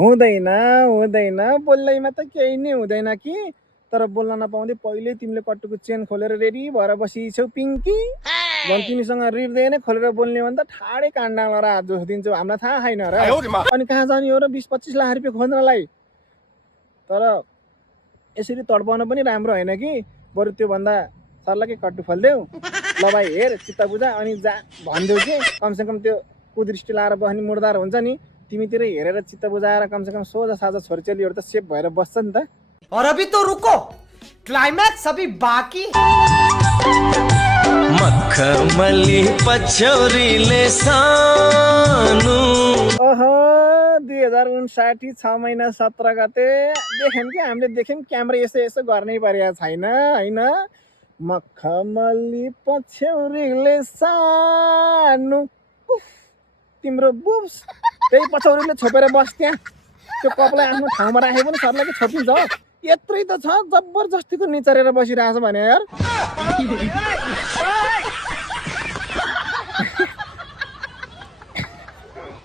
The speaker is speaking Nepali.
हुँदैन हुँदैन बोल्दैमा त केही नै हुँदैन कि तर बोल्न नपाउँदै पहिले तिमीले कट्टुको चेन खोलेर रेडी भएर बसिछौ पिङ्की झन् तिमीसँग हृदय नै खोलेर बोल्ने भने त ठाडै काण्डाला र हात जोडिदिन्छौ हामीलाई थाहा छैन र अनि कहाँ जाने हो र 20-25 लाख रुपियाँ खोज्नलाई तर यसरी तडपाउन पनि राम्रो होइन कि बरु त्योभन्दा सर्लकै कट्टु खोलिदेऊ ल भाइ हेर चित्त बुझा अनि जा भनिदेऊ कि कमसेकम त्यो कुदृष्टि लाएर बस्ने मुर्दार हुन्छ नि तिमीतिर हेरेर चित्त बुझाएर कमसेकम सोझा साझा छोरीचेलीहरू त सेफ भएर बस्छ नि त और अभी तो रुको क्लाइमैक्स अभी बाकी मखमली पछौरीले सानु ओहो 2059 6 महिना 17 गते देख्यौँ कि हामीले देख्यौँ क्यामेरा यसो यसो गर्नै परेको छैन होइन मखमली पछौरीले सानु तिम्रो बुब्स त्यही पछौरीले छोपेर बस त्यहाँ त्यो कपलाई आफ्नो ठाउँमा राखे पनि सरलाई कि छोपिन्छ यत्रै त छ जबरजस्तीको निचरेर बसिरहेछ भने यार